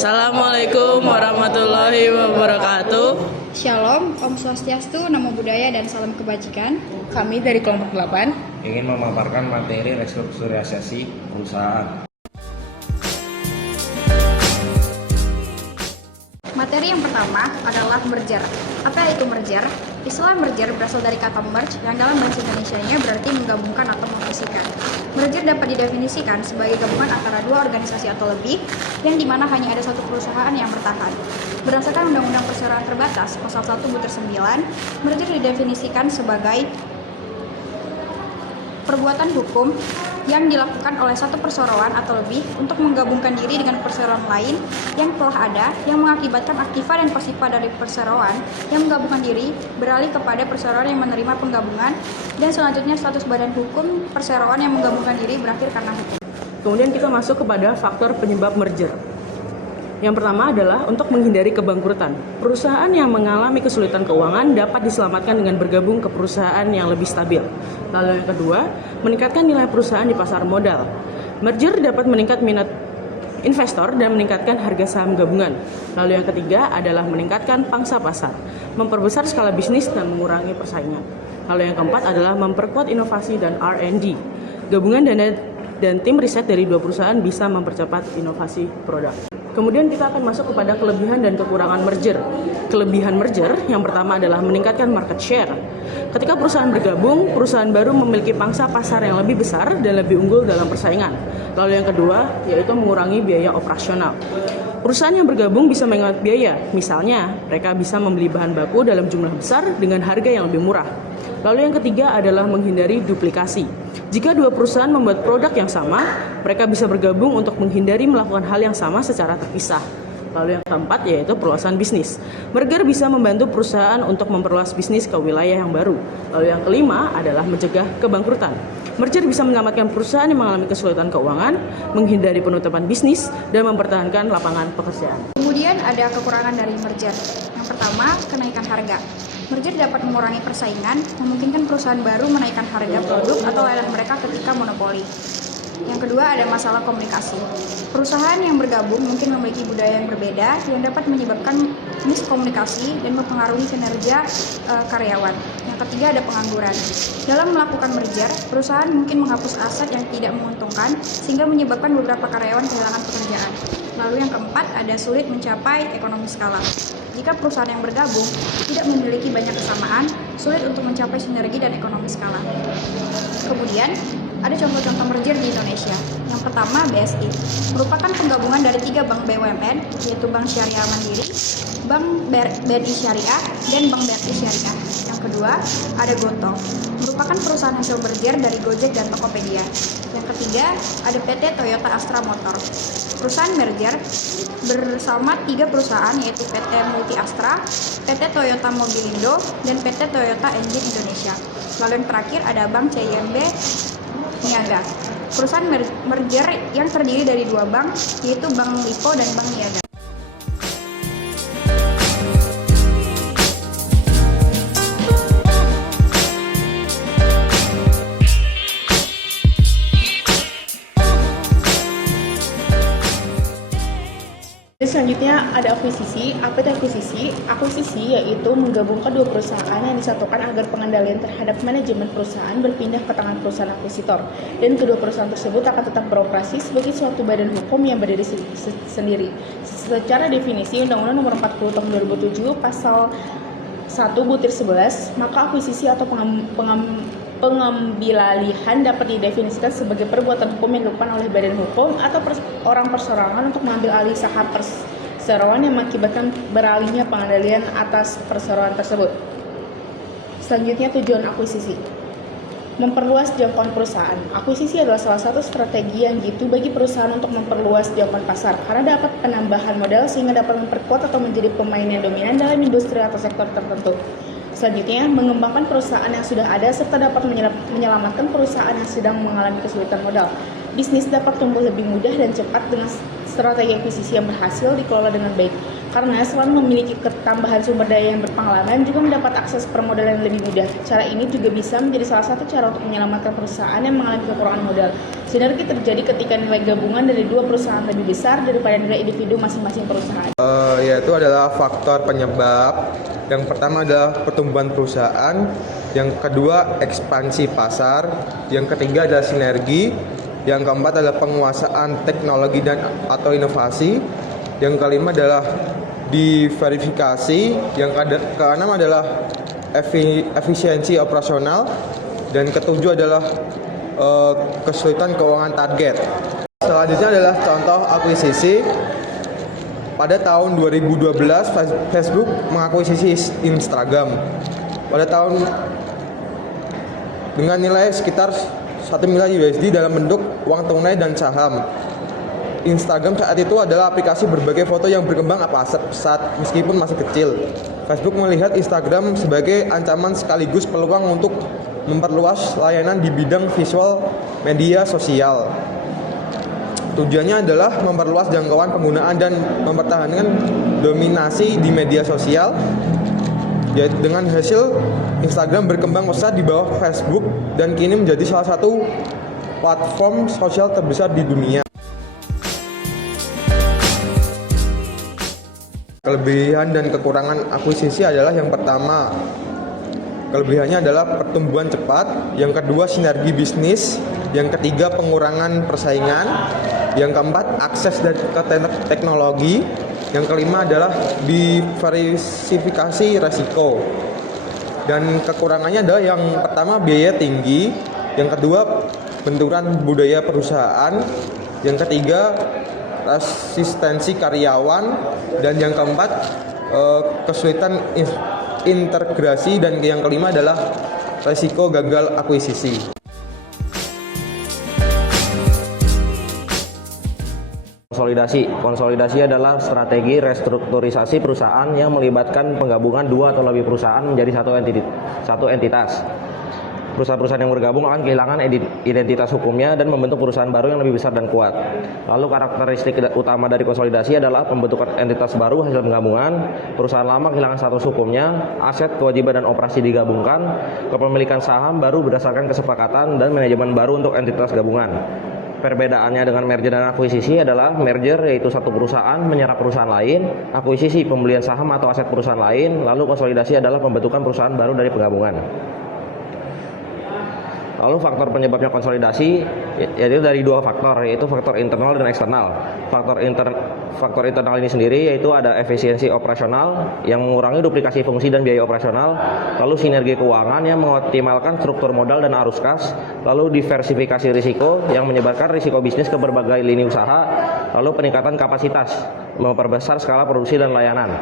Assalamualaikum warahmatullahi wabarakatuh. Shalom, Om Swastiastu, Namo Buddhaya, dan salam kebajikan. Kami dari kelompok 8 ingin memaparkan materi restrukturisasi perusahaan. Materi yang pertama adalah merger. Apa itu merger? Istilah merger berasal dari kata merge yang dalam bahasa Indonesianya berarti menggabungkan atau memfusikan. Merger dapat didefinisikan sebagai gabungan antara dua organisasi atau lebih yang dimana hanya ada satu perusahaan yang bertahan. Berdasarkan Undang-Undang Perseroan Terbatas Pasal 1/9, merger didefinisikan sebagai perbuatan hukum yang dilakukan oleh satu perseroan atau lebih untuk menggabungkan diri dengan perseroan lain yang telah ada yang mengakibatkan aktiva dan pasifa dari perseroan yang menggabungkan diri beralih kepada perseroan yang menerima penggabungan, dan selanjutnya status badan hukum perseroan yang menggabungkan diri berakhir karena hukum. Kemudian kita masuk kepada faktor penyebab merger. Yang pertama adalah untuk menghindari kebangkrutan. Perusahaan yang mengalami kesulitan keuangan dapat diselamatkan dengan bergabung ke perusahaan yang lebih stabil. Lalu yang kedua, meningkatkan nilai perusahaan di pasar modal. Merger dapat meningkat minat investor dan meningkatkan harga saham gabungan. Lalu yang ketiga adalah meningkatkan pangsa pasar, memperbesar skala bisnis dan mengurangi persaingan. Lalu yang keempat adalah memperkuat inovasi dan R&D. Gabungan dana dan tim riset dari dua perusahaan bisa mempercepat inovasi produk. Kemudian kita akan masuk kepada kelebihan dan kekurangan merger. Kelebihan merger yang pertama adalah meningkatkan market share. Ketika perusahaan bergabung, perusahaan baru memiliki pangsa pasar yang lebih besar dan lebih unggul dalam persaingan. Lalu yang kedua, yaitu mengurangi biaya operasional. Perusahaan yang bergabung bisa menghemat biaya. Misalnya, mereka bisa membeli bahan baku dalam jumlah besar dengan harga yang lebih murah. Lalu yang ketiga adalah menghindari duplikasi. Jika dua perusahaan membuat produk yang sama, mereka bisa bergabung untuk menghindari melakukan hal yang sama secara terpisah. Lalu yang keempat yaitu perluasan bisnis. Merger bisa membantu perusahaan untuk memperluas bisnis ke wilayah yang baru. Lalu yang kelima adalah mencegah kebangkrutan. Merger bisa menyelamatkan perusahaan yang mengalami kesulitan keuangan, menghindari penutupan bisnis, dan mempertahankan lapangan pekerjaan. Kemudian ada kekurangan dari merger. Yang pertama, kenaikan harga. Merger dapat mengurangi persaingan, memungkinkan perusahaan baru menaikkan harga produk atau layanan mereka ketika monopoli. Yang kedua, ada masalah komunikasi. Perusahaan yang bergabung mungkin memiliki budaya yang berbeda yang dapat menyebabkan miskomunikasi dan mempengaruhi kinerja karyawan. Yang ketiga, ada pengangguran. Dalam melakukan merger, perusahaan mungkin menghapus aset yang tidak menguntungkan sehingga menyebabkan beberapa karyawan kehilangan pekerjaan. Lalu yang keempat, ada sulit mencapai ekonomi skala. Jika perusahaan yang bergabung tidak memiliki banyak kesamaan, sulit untuk mencapai sinergi dan ekonomi skala. Kemudian, ada contoh-contoh merger di Indonesia. Yang pertama, BSI, merupakan penggabungan dari 3 bank BUMN, yaitu Bank Syariah Mandiri, Bank BRI Syariah, dan Bank BRI Syariah. Yang kedua, ada Gotoh, merupakan perusahaan hasil merger dari Gojek dan Tokopedia. Yang ketiga, ada PT Toyota Astra Motor. Perusahaan merger bersama 3 perusahaan, yaitu PT Multi Astra, PT Toyota Mobilindo, dan PT Toyota Engine Indonesia. Lalu yang terakhir ada Bank CIMB Niaga. Perusahaan merger yang terdiri dari 2 bank, yaitu Bank Lipo dan Bank Niaga. Selanjutnya ada akuisisi. Apa itu akuisisi? Akuisisi yaitu menggabungkan 2 perusahaan yang disatukan agar pengendalian terhadap manajemen perusahaan berpindah ke tangan perusahaan akuisitor, dan kedua perusahaan tersebut akan tetap beroperasi sebagai suatu badan hukum yang berdiri sendiri. Secara definisi Undang-Undang Nomor 40 Tahun 2007 Pasal 1/11, maka akuisisi atau pengambilalihan dapat didefinisikan sebagai perbuatan hukum yang dilakukan oleh badan hukum atau orang perseroan untuk mengambil alih saham perseroan yang mengakibatkan beralihnya pengendalian atas perseroan tersebut. Selanjutnya, tujuan akuisisi. Memperluas jangkauan perusahaan. Akuisisi adalah salah satu strategi yang jitu bagi perusahaan untuk memperluas jangkauan pasar karena dapat penambahan modal sehingga dapat memperkuat atau menjadi pemain yang dominan dalam industri atau sektor tertentu. Selanjutnya, mengembangkan perusahaan yang sudah ada serta dapat menyelamatkan perusahaan yang sedang mengalami kesulitan modal. bisnis dapat tumbuh lebih mudah dan cepat dengan strategi akuisisi yang berhasil dikelola dengan baik. Karena selain memiliki ketambahan sumber daya yang berpengalaman, juga mendapat akses permodalan yang lebih mudah. Cara ini juga bisa menjadi salah satu cara untuk menyelamatkan perusahaan yang mengalami kekurangan modal. Sinergi terjadi ketika nilai gabungan dari dua perusahaan lebih besar daripada nilai individu masing-masing perusahaan. Yaitu adalah faktor penyebab. Yang pertama adalah pertumbuhan perusahaan, yang kedua ekspansi pasar, yang ketiga adalah sinergi, yang keempat adalah penguasaan teknologi dan atau inovasi, yang kelima adalah diverifikasi, yang keenam adalah efisiensi operasional, dan ketujuh adalah kesulitan keuangan target. Selanjutnya adalah contoh akuisisi. Pada tahun 2012, Facebook mengakuisisi Instagram. Pada tahun dengan nilai sekitar 1 miliar USD dalam bentuk uang tunai dan saham. Instagram saat itu adalah aplikasi berbagai foto yang berkembang saat meskipun masih kecil. Facebook melihat Instagram sebagai ancaman sekaligus peluang untuk memperluas layanan di bidang visual media sosial. Tujuannya adalah memperluas jangkauan penggunaan dan mempertahankan dominasi di media sosial. Yaitu dengan hasil Instagram berkembang pesat di bawah Facebook dan kini menjadi salah satu platform sosial terbesar di dunia. Kelebihan dan kekurangan akuisisi adalah yang pertama, kelebihannya adalah pertumbuhan cepat, yang kedua sinergi bisnis, yang ketiga pengurangan persaingan, yang keempat akses ke teknologi, yang kelima adalah diversifikasi resiko. Dan kekurangannya adalah yang pertama biaya tinggi, yang kedua benturan budaya perusahaan, yang ketiga resistensi karyawan, dan yang keempat kesulitan integrasi, dan yang kelima adalah resiko gagal akuisisi. Konsolidasi adalah strategi restrukturisasi perusahaan yang melibatkan penggabungan dua atau lebih perusahaan menjadi satu entitas. Perusahaan-perusahaan yang bergabung akan kehilangan identitas hukumnya dan membentuk perusahaan baru yang lebih besar dan kuat. Lalu karakteristik utama dari konsolidasi adalah pembentukan entitas baru hasil penggabungan, perusahaan lama kehilangan status hukumnya, aset, kewajiban dan operasi digabungkan, kepemilikan saham baru berdasarkan kesepakatan dan manajemen baru untuk entitas gabungan. Perbedaannya dengan merger dan akuisisi adalah merger yaitu satu perusahaan menyerap perusahaan lain, akuisisi pembelian saham atau aset perusahaan lain, lalu konsolidasi adalah pembentukan perusahaan baru dari penggabungan. Lalu faktor penyebabnya konsolidasi yaitu dari dua faktor, yaitu faktor internal dan eksternal. Faktor internal ini sendiri yaitu ada efisiensi operasional yang mengurangi duplikasi fungsi dan biaya operasional, lalu sinergi keuangan yang mengoptimalkan struktur modal dan arus kas, lalu diversifikasi risiko yang menyebarkan risiko bisnis ke berbagai lini usaha, lalu peningkatan kapasitas, memperbesar skala produksi dan layanan.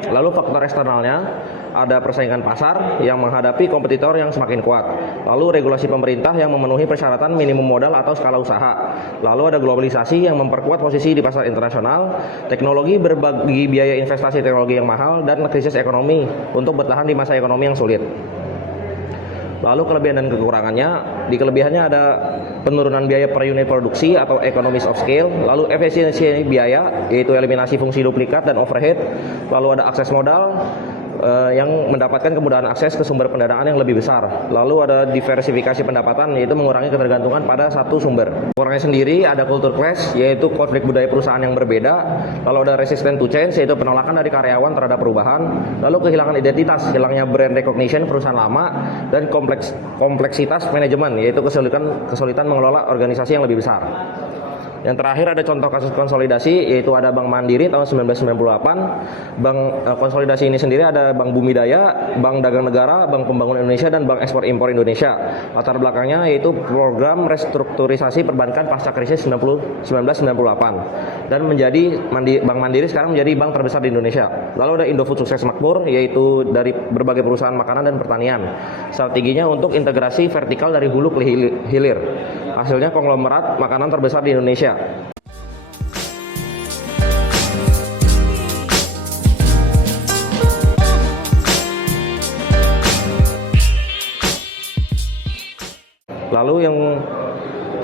Lalu faktor eksternalnya ada persaingan pasar yang menghadapi kompetitor yang semakin kuat. Lalu regulasi pemerintah yang memenuhi persyaratan minimum modal atau skala usaha. Lalu ada globalisasi yang memperkuat posisi di pasar internasional, teknologi berbagi biaya investasi teknologi yang mahal, dan krisis ekonomi untuk bertahan di masa ekonomi yang sulit. Lalu kelebihan dan kekurangannya, di kelebihannya ada penurunan biaya per unit produksi atau economies of scale, lalu efisiensi biaya yaitu eliminasi fungsi duplikat dan overhead, lalu ada akses modal yang mendapatkan kemudahan akses ke sumber pendanaan yang lebih besar. Lalu ada diversifikasi pendapatan yaitu mengurangi ketergantungan pada satu sumber. Kurangnya sendiri ada culture clash yaitu konflik budaya perusahaan yang berbeda. Lalu ada resistance to change yaitu penolakan dari karyawan terhadap perubahan. Lalu kehilangan identitas, hilangnya brand recognition perusahaan lama, dan kompleksitas manajemen yaitu kesulitan mengelola organisasi yang lebih besar. Yang terakhir ada contoh kasus konsolidasi yaitu ada Bank Mandiri tahun 1998. Bank konsolidasi ini sendiri ada Bank Bumi Daya, Bank Dagang Negara, Bank Pembangunan Indonesia, dan Bank Ekspor Impor Indonesia. Latar belakangnya yaitu program restrukturisasi perbankan pasca krisis 1998 dan menjadi Bank Mandiri sekarang menjadi bank terbesar di Indonesia. Lalu ada Indofood Sukses Makmur yaitu dari berbagai perusahaan makanan dan pertanian. Strateginya untuk integrasi vertikal dari hulu ke hilir. Hasilnya konglomerat makanan terbesar di Indonesia. Lalu yang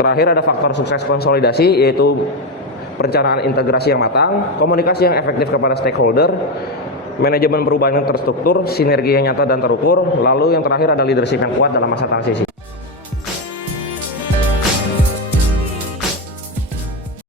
terakhir ada faktor sukses konsolidasi, yaitu perencanaan integrasi yang matang, komunikasi yang efektif kepada stakeholder, manajemen perubahan yang terstruktur, sinergi yang nyata dan terukur, lalu yang terakhir ada leadership yang kuat dalam masa transisi.